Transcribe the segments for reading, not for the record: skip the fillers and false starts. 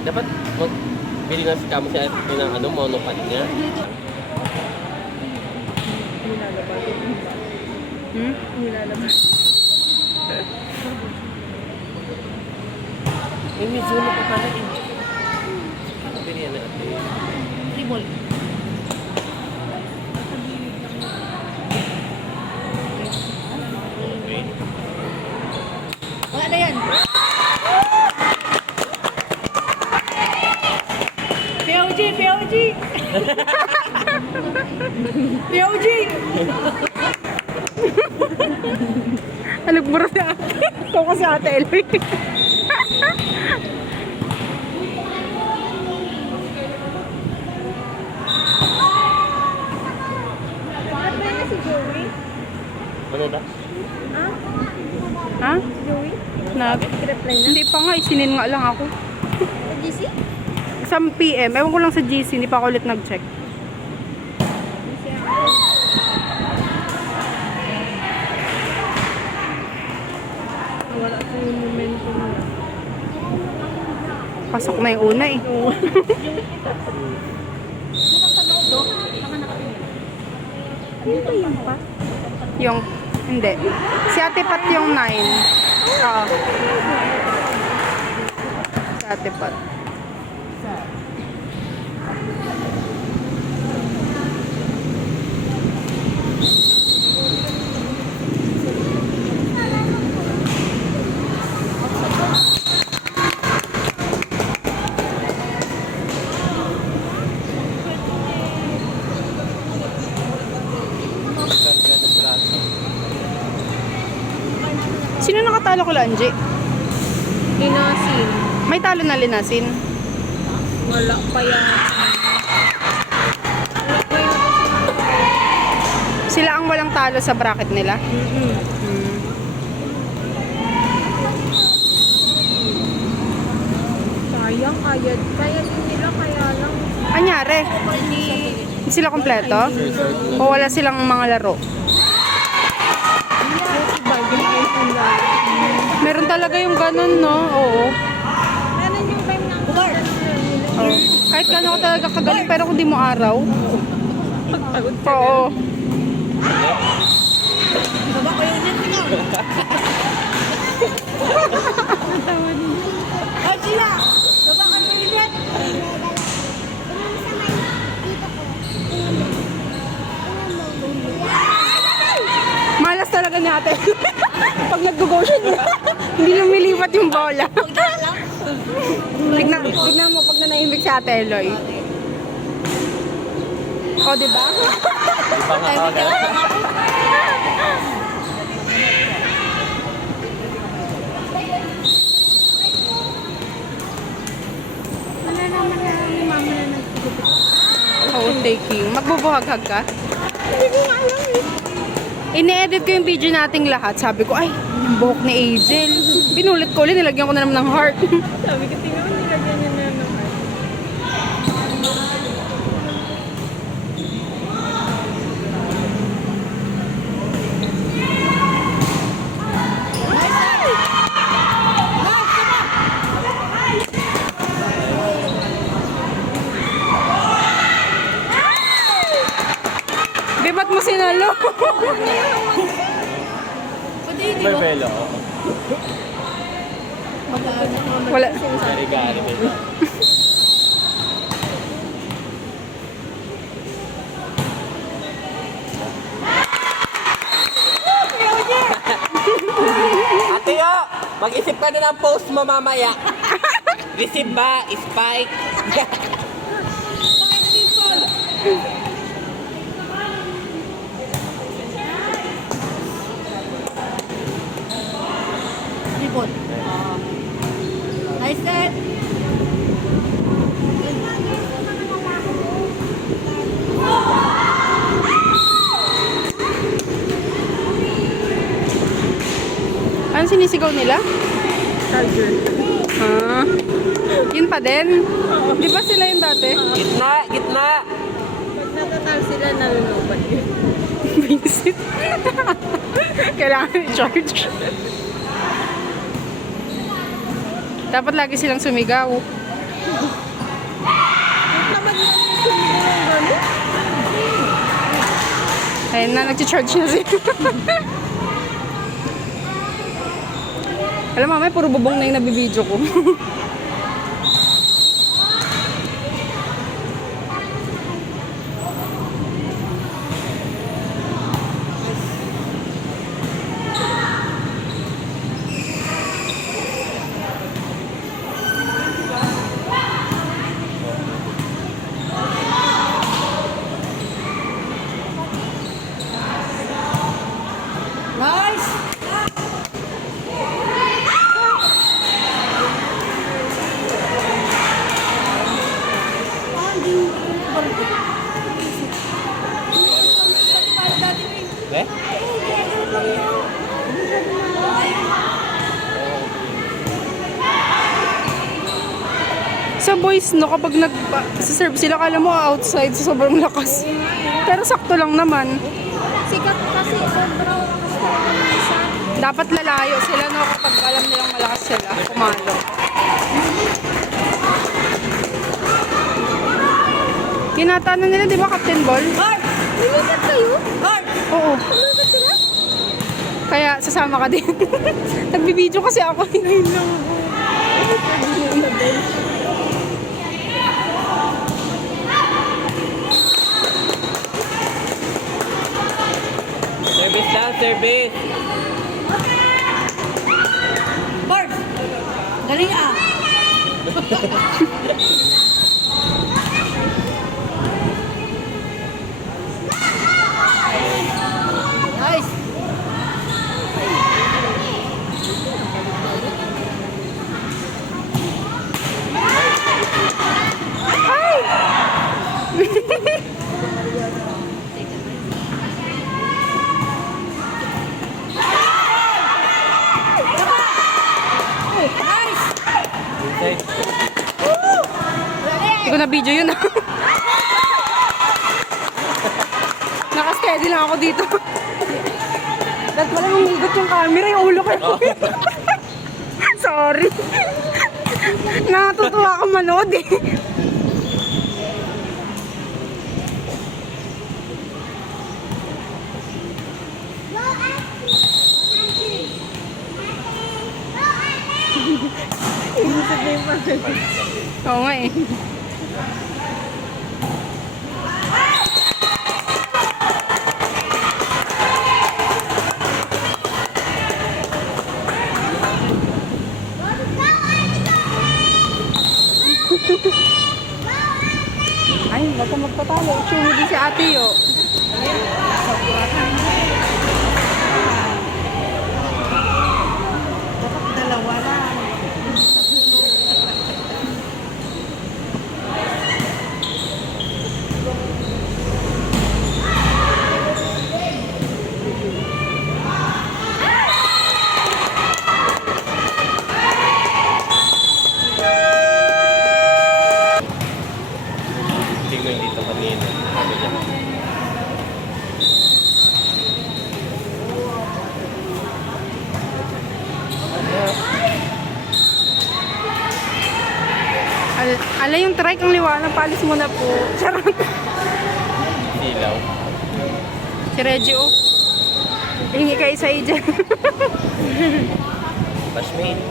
Dapat bili nga si Kamo siya ng ano, monopod niya. Nilalabas. Eh, may Zuno pa pala eh. Bili yan natin. Tribol. Wala na yan. POG! POG! POG! Alugburo na ate. Ikaw kasi ate Eloy. Bakit ba na si Joey? Ano ba? Ha? Joey? Nag? Hindi pa nga, isinin nga lang ako. Sa GC? Sa PM, ewan ko lang sa GC, hindi pa ako ulit nag-check. Wala ko yung momentum na. Pasok na yung una eh. Ano ba yung pa? Yung, hindi. Si Ate Pat yung 9. Oo. Si Ate Pat. Ganda ng braso. Sino nakatalo ko Angie? Linasin. May talo na linasin. Wala pa yan. Sila ang walang talo sa bracket nila. Sayang, kaya din nila, kaya lang. Anyari? Hindi sila kompleto? O wala silang mga laro? Iba, binigay ko lang. Meron talaga yung ganun, no? Oo. Meron yung time ng guard. Oo. Kahit gano'n ka talaga kagaling, pero kung di mo araw. Pagpagod ka. Oo. Baba ko yun yan, tingnan. Oh, sila! Baba ka yun yan. Malas talaga ni ate. Pag nag-go siya, hindi lumilipat yung bola. Tignan mo pag nanahimik si ate Eloy. O, diba? Iba nga kagad. Wala naman na ni mama na nagtugupit. Oo, taking. Magbubuhag-hag ka? Hindi ko nga alam eh. Ini-edit ko yung video nating lahat. Sabi ko, ay, yung buhok ni Angel. Binulit ko ulit, nilagyan ko na naman ng heart. Sabi ko, tingnan mo, nilagyan niya na ng heart. Di ba't mo sinalo? May velo. Wala. Gari-gari. Velo. Ate yo! Mag-isip ka na ng post mo mamaya. Receive ba? Spike? Ribon. Nice set. Ano sinisigaw nila? Charger. Ah, yun pa din. Di ba sila yung dati? Gitna! Gitna! Pag natatal sila, nalulubat yun. Visit. Kailangan i-charge. Dapat lagi silang sumigaw. Naman yung sumigaw ng gano'n. Ayun na, nag-charge na siya. Alam mo, mamaya puro bubong na yung nabibidyo ko. Nice! Eh? Sa boys, no, kapag nag-serve sila, kala mo outside sa sobrang lakas. Pero sakto lang naman. Sikat kasi sobrang isa. Dapat lalayo sila, no, kapag alam nilang malakas sila. Pumalo. Kinatano nila, di ba, Captain Ball? Bart! Lumipat kayo? Bart! Oo. Lumipat sila? Kaya sasama ka din. Nagbibideo kasi ako. Ngayon lang ako. Service lang, service. Bart! Galing ah! Nice! Nice! Inside. Hindi ko na video yun. Nakasteady lang ako dito. Dahil pala humigot yung camera, yung ulo ko. Sorry. Natutuwa ako manood eh. Inisip na yung pag- Oo nga eh. Ay, wag ka magpatalo. Sumudi si ate yo. Dapat dalawa lang. Tingnan dito kanina. Sabi niya. Ala yung trike ang liwanag. Palis mo na po. Charot. Silaw. Si Reggie oh. Hingi kayo sa agent. Bashmate.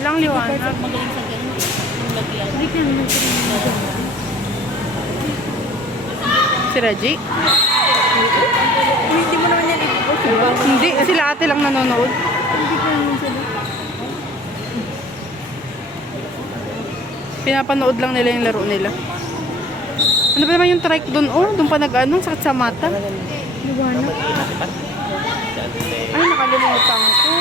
Walang liwanag. Magaling sa ganun. Yung lagyan. Hindi ka naman sila. Si Reggie? Hindi mo naman yan ipopost, di ba? Hindi. Sila ate lang nanonood. Hindi ka naman sila. Pinapanood lang nila yung laro nila. Ano ba naman yung trike doon? Oh, doon pa nag-ano, sakit sa mata. Liwanag. Ay, nakalimutan ko.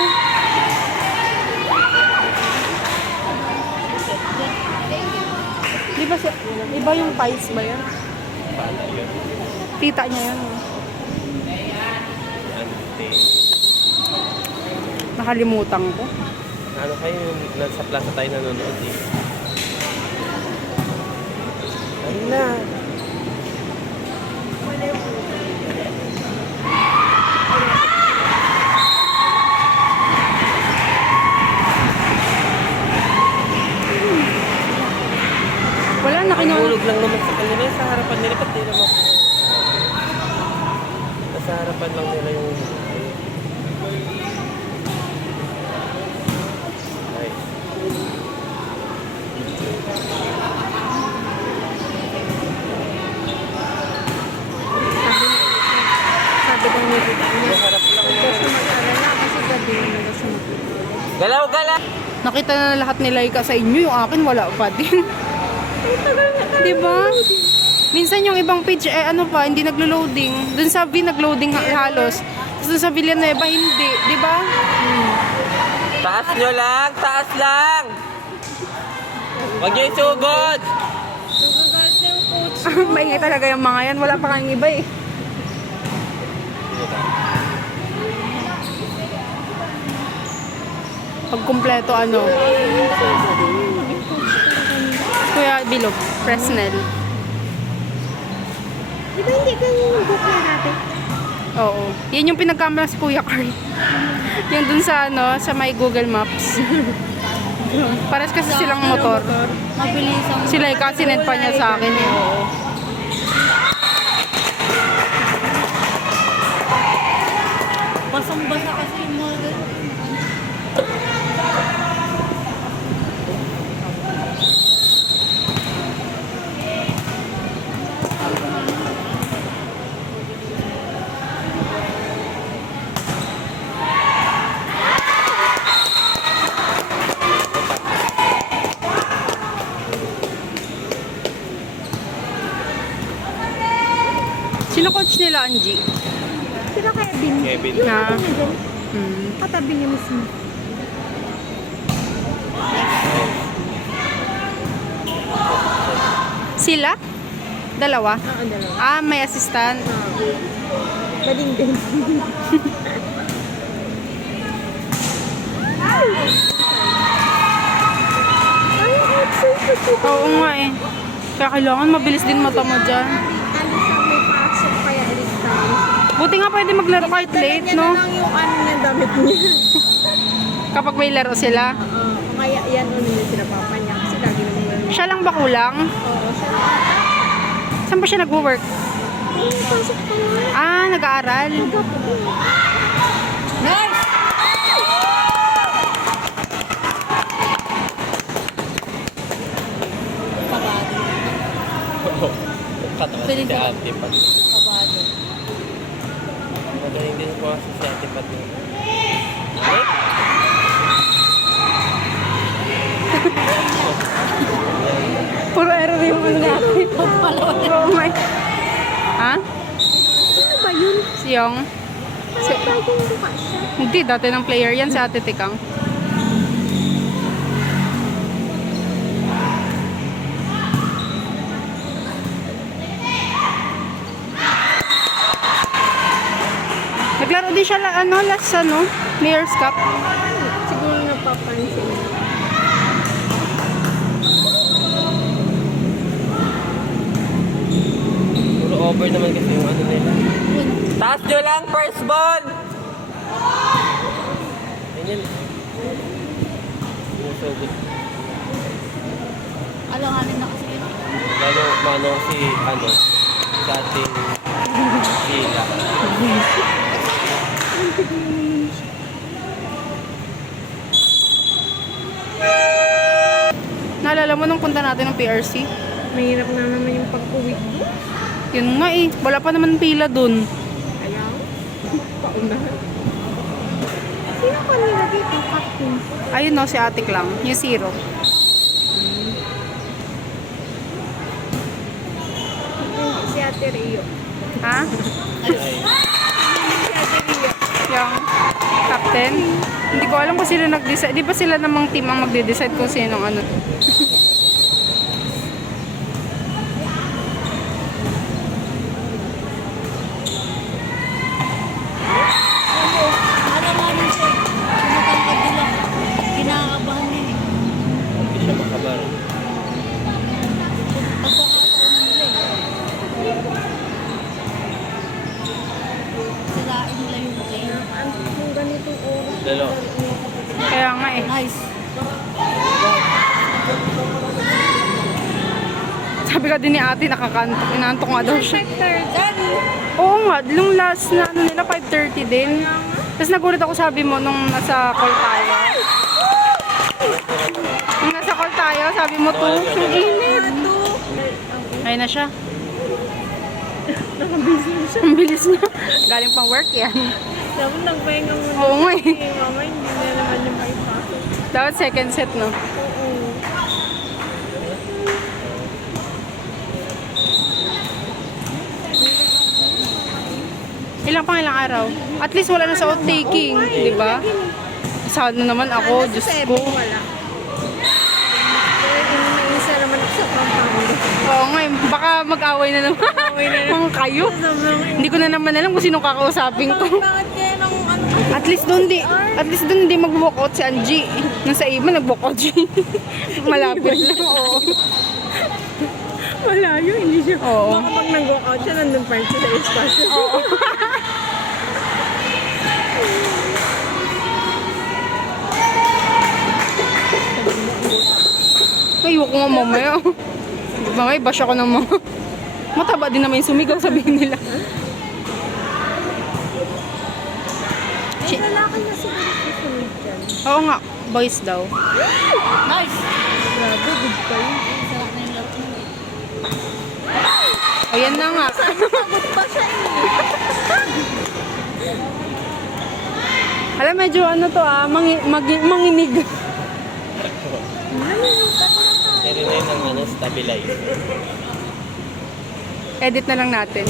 Di ba si, iba yung pies ba yan? Tita niya yun. Oh. Ante. Nakalimutan ko. Ano kayo yung nasa plaza tayo nanonood eh? Ano na? lang naman sa kanila. Sa harapan nila, pati naman. Sa harapan lang nila yung... Ay. Sabi ko niya dito. Sa harap lang Huwag nila. siya mag-alala kasi gabi naman daw siya mag-alala. Galaw, galaw! Nakita na lahat ni Laika sa inyo, yung akin wala pa din. Diba? Minsan yung ibang page, ano pa, hindi naglo-loading. Dun sa V, nag-loading halos. Tapos dun sa Villanueva, hindi. Diba? Taas nyo lang! Taas lang! Huwag nyo isugod! Nagagalit na yung coach. Maingay talaga yung mga yan. Wala pa kayong iba eh. Pag kumpleto, ano? Kuya Bilog, Fresnel. Di ba hindi ganyan yung book na natin? Oo. Yan yung pinagkamera si Kuya Carl. Yung dun sa, ano, sa my Google Maps. Pares kasi silang motor. Mabilis ang... Sila yung kasinend pa niya sa akin. Eh. Basang-basa kasi yung mga ganyan. Sino coach nila, Angie? Sila Kevin. Kevin. Yung Na? ano niya dyan. Hmm. Katabi niya mismo. Sila? Dalawa? Oo, dalawa. Ah, may assistant. Galing din. Ay, outside ko. Oo nga eh. Kaya kailangan mabilis din mata mo dyan. Ano siya, may pasok kaya iligtas. Buti nga pwede maglaro kahit late, Niya no? na lang yung ano niya, damit niya. Kapag may laro sila. Oo, kaya yan ano niya pinapapa niya. Kasi lagi naman yan. Siya lang ba kulang? Oo, siya. Saan ba siya nag-work? Ay, pasok pa nga. Ah, nag-aaral. Nice! Katawa si Ate Pat. Kabado. Magaling din po kasi si Ate Pat. Okay? Puro error yung ano natin. Oo nga eh. Ha? Sino ba yun? Siyong? Kasi bagong buka siya. Hindi, dati ng player yan si Ate Tikang. Naglaro din siya last Mayor's Cup. Siguro napapansin niya. Puro over naman kasi yung ano nila. Taas nyo lang, first ball! Ganyan. Sinusugod. Alanganin na kasi yun. Lalo mano si sa ating sila. Naalala mo nung punta natin ng PRC? Mahirap na naman yung pag-uwi doon. Yun nga eh. Wala pa naman pila dun. Ayaw. Paunahan. Sino kanina dito? Captain. Ayun no, si Atik lang. Yung zero. Si Ate Rio. Ha? Ay, Si Ate Rio. Yung captain? Hindi ko alam kung sila nag-decide. Di ba sila namang team ang magde-decide kung sinong ano? Alanganin siya. Tumatangkad nila. Kinakabahan niya eh. hindi siya makabar. Pagkakataon na nila eh. Silain nila yung play. Kung ganitong oras. Dalawa. Kaya nga eh. Nice. Sabi ka din ni ate, nakakantok. Inaantok nga daw siya. Dad, Oo nga, yung last na ano nila, 5:30 din. Tapos nagulat ako, sabi mo, nung nasa call tayo. Nung nasa call tayo, sabi mo, 2. Yung init. Ayun na siya. Ang bilis na. Galing pang work yan. dapat nagpahinga muna. Oo nga eh. Mama, hindi na naman yung maipasok. Dapat second set, no? Oo. Ilang araw. At least wala na sa out-taking, di ba? Sad na naman ako, Diyos ko. Wala. Isa naman ako sa compound. Oo nga, eh, baka mag-away na naman. Mga kayo. Hindi ko na naman alam kung sino kakausapin ko. Bakit kaya nang ano? At least doon di mag-walk out si Angie. Nung sa iba nag-walk out siya. Malapit lang, oo. Malayo, hindi siya. Oo. Baka pag nag-walk out siya, nandun pa rin siya sa espasyo. Oo. Ayoko nga mamaya. Mamaya, bash ako ng mga... Mataba din naman yung sumigaw, sabihin nila. Ay, lalaki na siguro susunod dyan. Oo nga, boys daw. Nice! Grabe, good pa yun. Sarap na yung laro mo. O yan na nga. Pagod pa siya Alam, medyo ano to manginig. Meron na yun ng stabilize. Edit na lang natin.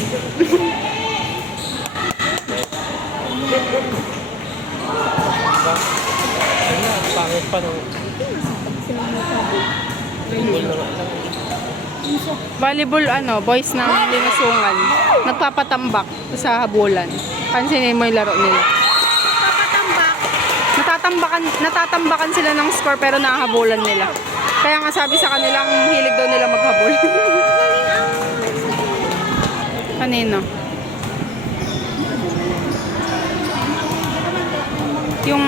Ano na, pangit pa nung... Volleyball na nga lang. Volleyball, boys ng Limasungan. Nagpapatambak sa habulan. Pansinin mo yung laro nila. Natatambakan sila ng score pero nahabulan nila. Kaya nga sabi sa kanila, ang hilig daw nila maghabol. Kanino? Yung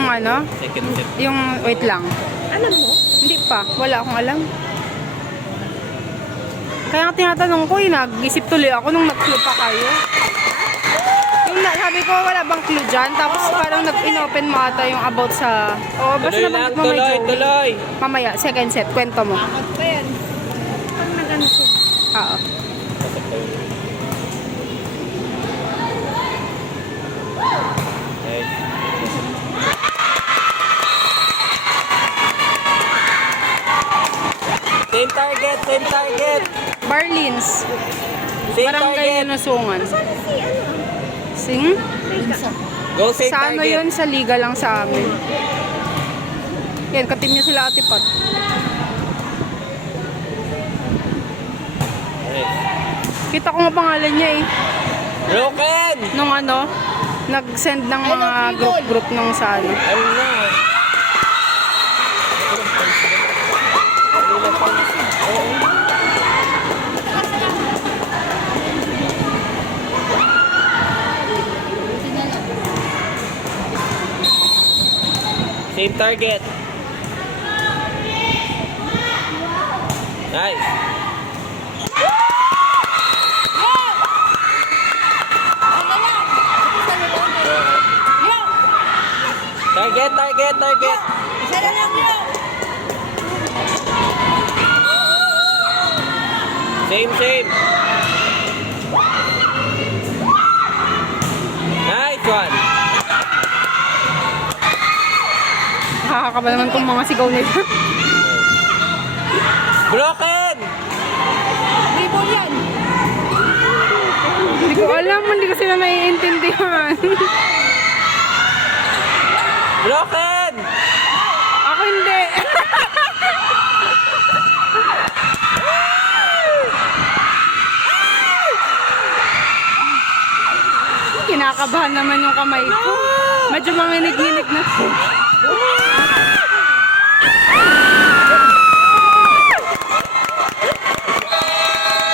Second set. yung wait lang. Alam mo? Hindi pa, wala akong alam. Kaya nga tinatanong ko, nag-isip tuloy ako nung nag-clue pa kayo. Sabi ko, wala bang clue dyan? Tapos parang in-open mo ata yung about sa... Oo, basta Tuloy nabanggit lang, mo may tuloy, Joey. tuloy. Mamaya, second set, kwento mo. Bakit pa yan? Pag nag-ano siya. Oo. Nice. Same target, same target. Barlins. Same Barangay target. Limasungan. Sana si ano? Sing? Go same Sa ano target. yun? Sa liga lang sa amin. Yan, katim niya sila Ate Pat. Nice. Kita ko nga pangalan niya eh. Broken! Nung nag-send ng mga group nung sa ano. Ano na? Same target. Nice. Target, target, target. Isa na lang yun! Same, same. Nice one. Nakakakaba naman tong mga sigaw nila. Broken! Rebound yan! Hindi ko alam, hindi ko sila naiintindihan. Broken! Ako hindi. Kinakabahan naman yung kamay ko. Medyo manginig-nginig na.